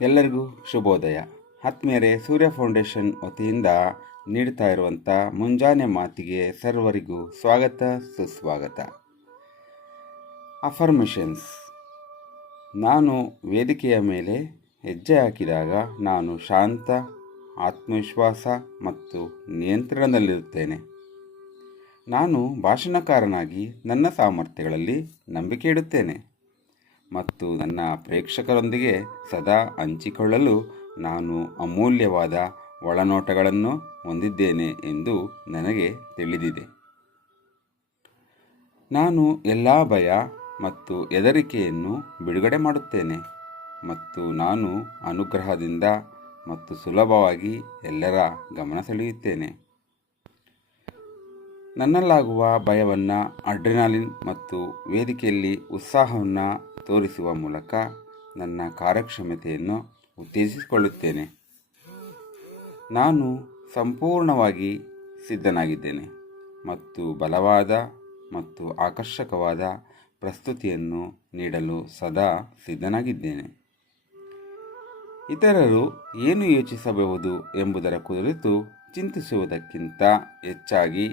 ಎಲ್ಲರಿಗೂ ಶುಭೋದಯ. ಆತ್ಮೀಯರೇ, ಸೂರ್ಯ ಫೌಂಡೇಶನ್ ವತಿಯಿಂದ ನೀಡ್ತಾ ಇರುವಂಥ ಮುಂಜಾನೆ ಮಾತಿಗೆ ಸರ್ವರಿಗೂ ಸ್ವಾಗತ, ಸುಸ್ವಾಗತ. ಅಫರ್ಮೇಷನ್ಸ್ ನಾನು ವೇದಿಕೆಯ ಮೇಲೆ ಹೆಜ್ಜೆ ಹಾಕಿದಾಗ ನಾನು ಶಾಂತ, ಆತ್ಮವಿಶ್ವಾಸ ಮತ್ತು ನಿಯಂತ್ರಣದಲ್ಲಿರುತ್ತೇನೆ. ನಾನು ಭಾಷಣಕಾರನಾಗಿ ನನ್ನ ಸಾಮರ್ಥ್ಯಗಳಲ್ಲಿ ನಂಬಿಕೆ ಇಡುತ್ತೇನೆ. ಮತ್ತು ನನ್ನ ಪ್ರೇಕ್ಷಕರೊಂದಿಗೆ ಸದಾ ಹಂಚಿಕೊಳ್ಳಲು ನಾನು ಅಮೂಲ್ಯವಾದ ಒಳನೋಟಗಳನ್ನು ಹೊಂದಿದ್ದೇನೆ ಎಂದು ನನಗೆ ತಿಳಿದಿದೆ. ನಾನು ಎಲ್ಲ ಭಯ ಮತ್ತು ಹೆದರಿಕೆಯನ್ನು ಬಿಡುಗಡೆ ಮಾಡುತ್ತೇನೆ ಮತ್ತು ನಾನು ಅನುಗ್ರಹದಿಂದ ಮತ್ತು ಸುಲಭವಾಗಿ ಎಲ್ಲರ ಗಮನ ಸೆಳೆಯುತ್ತೇನೆ. ನನ್ನಲ್ಲಾಗುವ ಭಯವನ್ನು ಅಡ್ರಿನಾಲಿನ್ ಮತ್ತು ವೇದಿಕೆಯಲ್ಲಿ ಉತ್ಸಾಹವನ್ನು ತೋರಿಸುವ ಮೂಲಕ ನನ್ನ ಕಾರ್ಯಕ್ಷಮತೆಯನ್ನು ಉತ್ತೇಜಿಸಿಕೊಳ್ಳುತ್ತೇನೆ. ನಾನು ಸಂಪೂರ್ಣವಾಗಿ ಸಿದ್ಧನಾಗಿದ್ದೇನೆ ಮತ್ತು ಬಲವಾದ ಮತ್ತು ಆಕರ್ಷಕವಾದ ಪ್ರಸ್ತುತಿಯನ್ನು ನೀಡಲು ಸದಾ ಸಿದ್ಧನಾಗಿದ್ದೇನೆ. ಇತರರು ಏನು ಯೋಚಿಸಬಹುದು ಎಂಬುದರ ಕುರಿತು ಚಿಂತಿಸುವುದಕ್ಕಿಂತ ಹೆಚ್ಚಾಗಿ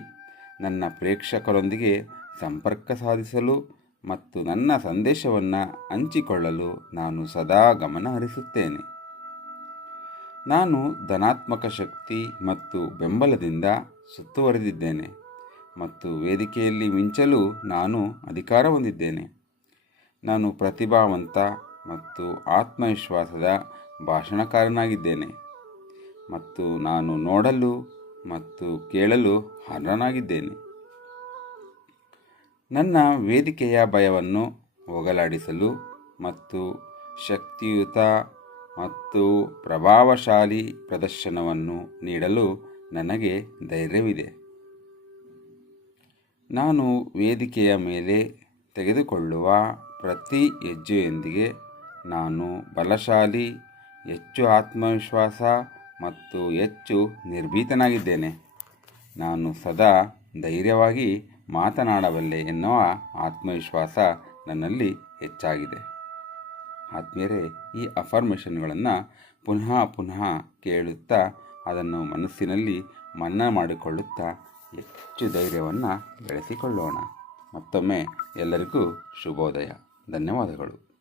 ನನ್ನ ಪ್ರೇಕ್ಷಕರೊಂದಿಗೆ ಸಂಪರ್ಕ ಸಾಧಿಸಲು ಮತ್ತು ನನ್ನ ಸಂದೇಶವನ್ನು ಹಂಚಿಕೊಳ್ಳಲು ನಾನು ಸದಾ ಗಮನ ಹರಿಸುತ್ತೇನೆ. ನಾನು ಧನಾತ್ಮಕ ಶಕ್ತಿ ಮತ್ತು ಬೆಂಬಲದಿಂದ ಸುತ್ತುವರೆದಿದ್ದೇನೆ ಮತ್ತು ವೇದಿಕೆಯಲ್ಲಿ ಮಿಂಚಲು ನಾನು ಅಧಿಕಾರ ಹೊಂದಿದ್ದೇನೆ. ನಾನು ಪ್ರತಿಭಾವಂತ ಮತ್ತು ಆತ್ಮವಿಶ್ವಾಸದ ಭಾಷಣಕಾರನಾಗಿದ್ದೇನೆ ಮತ್ತು ನಾನು ನೋಡಲು ಮತ್ತು ಕೇಳಲು ಅರ್ಹನಾಗಿದ್ದೇನೆ ನನ್ನ ವೇದಿಕೆಯ ಭಯವನ್ನು ಹೋಗಲಾಡಿಸಲು ಮತ್ತು ಶಕ್ತಿಯುತ ಮತ್ತು ಪ್ರಭಾವಶಾಲಿ ಪ್ರದರ್ಶನವನ್ನು ನೀಡಲು ನನಗೆ ಧೈರ್ಯವಿದೆ. ನಾನು ವೇದಿಕೆಯ ಮೇಲೆ ತೆಗೆದುಕೊಳ್ಳುವ ಪ್ರತಿ ಹೆಜ್ಜೆಯೊಂದಿಗೆ ನಾನು ಬಲಶಾಲಿ, ಹೆಚ್ಚು ಆತ್ಮವಿಶ್ವಾಸ ಮತ್ತು ಹೆಚ್ಚು ನಿರ್ಭೀತನಾಗಿದ್ದೇನೆ. ನಾನು ಸದಾ ಧೈರ್ಯವಾಗಿ ಮಾತನಾಡಬಲ್ಲೆ ಎನ್ನುವ ಆತ್ಮವಿಶ್ವಾಸ ನನ್ನಲ್ಲಿ ಹೆಚ್ಚಾಗಿದೆ. ಆತ್ಮೀಯರೇ, ಈ ಅಫರ್ಮೇಷನ್ಗಳನ್ನು ಪುನಃ ಪುನಃ ಕೇಳುತ್ತಾ ಅದನ್ನು ಮನಸ್ಸಿನಲ್ಲಿ ಮನ್ನಾ ಮಾಡಿಕೊಳ್ಳುತ್ತಾ ಹೆಚ್ಚು ಧೈರ್ಯವನ್ನು ಬೆಳೆಸಿಕೊಳ್ಳೋಣ. ಮತ್ತೊಮ್ಮೆ ಎಲ್ಲರಿಗೂ ಶುಭೋದಯ. ಧನ್ಯವಾದಗಳು.